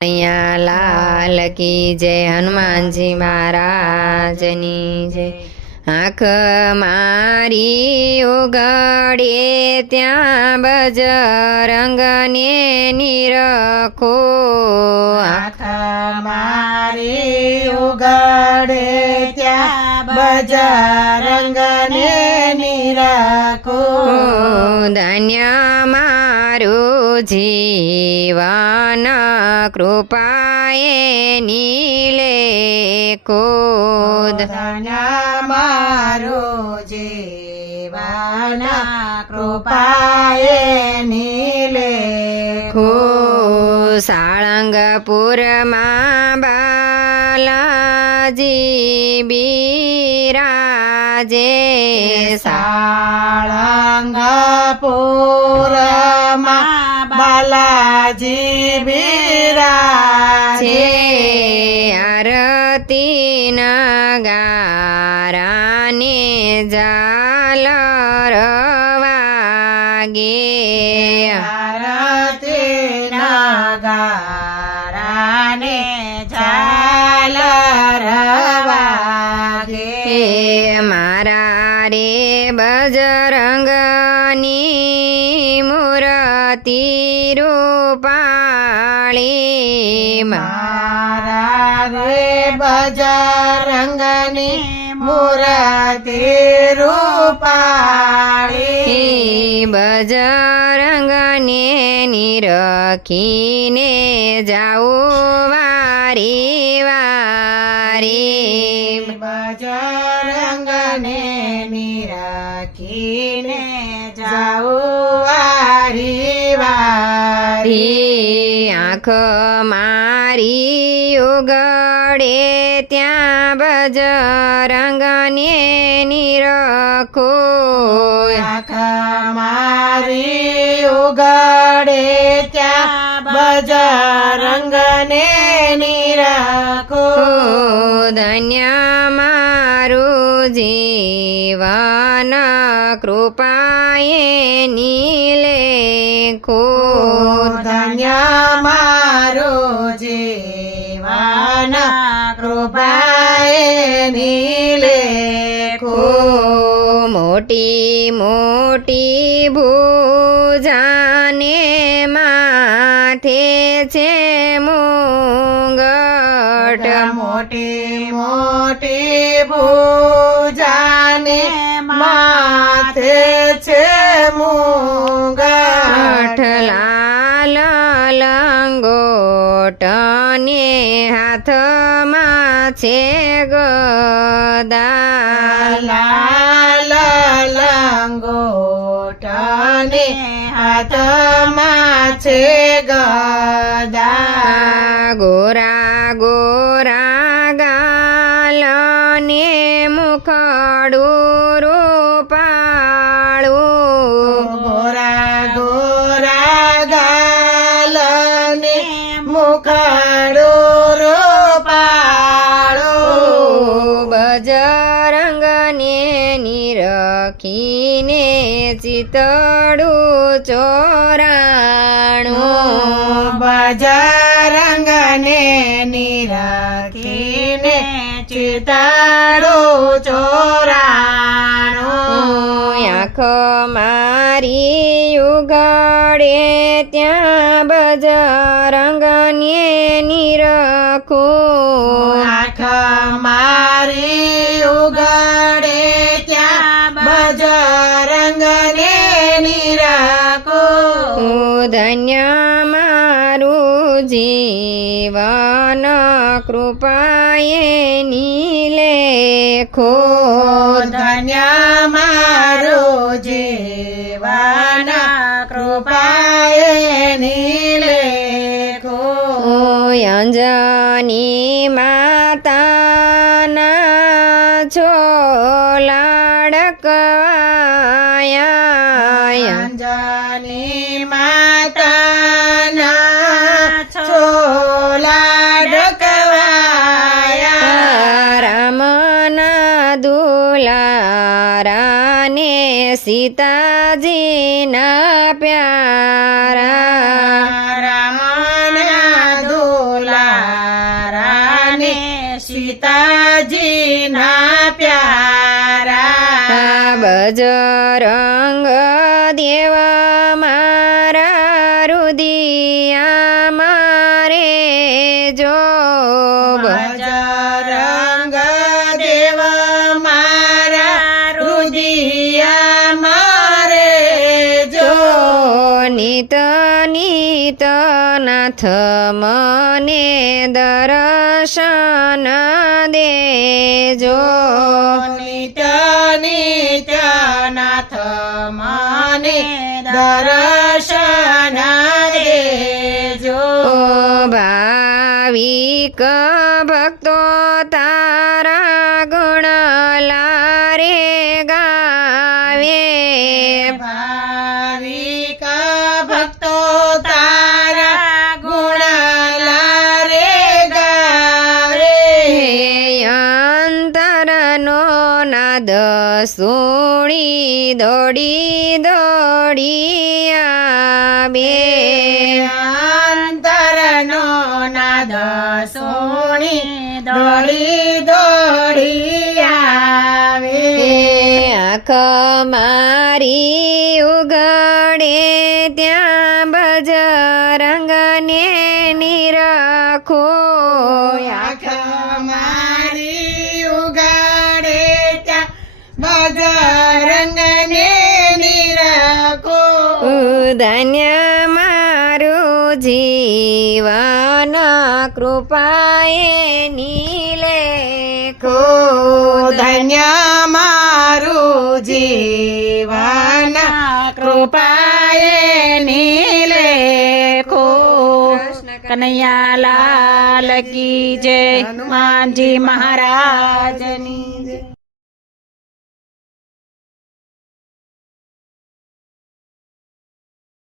અહીંયા લાલ કી જય, હનુમાનજી મહારાજની જય। આંખ મારી ઉઘડે ત્યાં બજરંગને નિરખો, આંખ મારી ઉઘડે ત્યાં બજરંગને નિરખો। ધન્ય મારું જીવન કૃપાએ નીલેખો, ધન્ય મારું જીવન કૃપાએ નીલેખો। સાળંગપુરમાં બાલાજી બિરાજે, સાળંગપુરમાં બાલાજી બિરાજે। આરતી નગારાને ઝાલર વાગે, આરતી નગારાને ઝાલર વાગે। મારા રે બજરંગની મૂર્તિ રૂપાળી, મારા રે બજરંગની મૂર્તિ રૂપાળી। બજરંગને નિરખીને જાઉં વારી વારી, બજરંગને નિરખીને જાઉં વારી વારી। આંખ મારી ઉઘડે ત્યાં બજરંગને નિરખો, આંખ મારી ઉઘડે ત્યાં બજરંગને નિરખો। ધન્ય મારું જીવન કૃપાએ નીલેખો, ધન્ય મારું જીવન કૃપાએ નીલેખો। મોટી મોટી ભુજાને માથે છે મુંગટ, મોટી મોટી ભુજાને માથે છે મુંગટ। લાલ લંગોટને હાથમાં છે ગદા, લાલ લંગોટને હાથમાં છે ગદા। ગોરા ગોરા ગાલને મુખડું રૂપાળું, ગોરા ગોરા ગાલને મુખડું રૂપાળું। બજરંગને નિરખીને ચિતડું ચોરાણું, બજરંગને નિરખીને ચિતાડું ચોરાણું। આંખ મારી ઉઘડે ત્યાં બજરંગને નિરખું, આંખ મારી ઉઘડે ત્યાં બજરંગને નિરખું। ધન્ય મારું જીવન કૃપાએ નીલેખો, ધન્ય મારું જીવન કૃપાએ નીલેખો। અંજની માતાના છોલા ડકવાયા, અંજની માતાના છોલા ડકવાયા। રામના દુલારાને સીતાજીના પ્યારા, રામના દુલારા બજરંગ દેવ મારા રુદિયા મારે જો બજરંગ દેવ મારા રુદિયા મારે જો નિત નિત નાથ મને દર્શન દેજો નિત નિત નાથ મને દર્શન દેજો ભાવિક ભક્તો તારા ગુણ લારે ગાવે ભાવિક ભક્તો તારા ગુણ લારે ગાવે અંતરનો નાદ સુણી દોડી દોડી આવે અંતરનો નાદ સોણી દોડી દોડી આવે આંખ મારી ઉગડે ત્યાં બજરંગને નિરખો આંખ મારી ઉગાડે ત્યાં બજરંગને નિરખો ધન્ય મારું જીવન કૃપાએ નીલેખો ધન્ય મારું જીવન કૃપાએ નીલેખો કનૈયા લાલ કી જય હનુમાનજી મહારાજની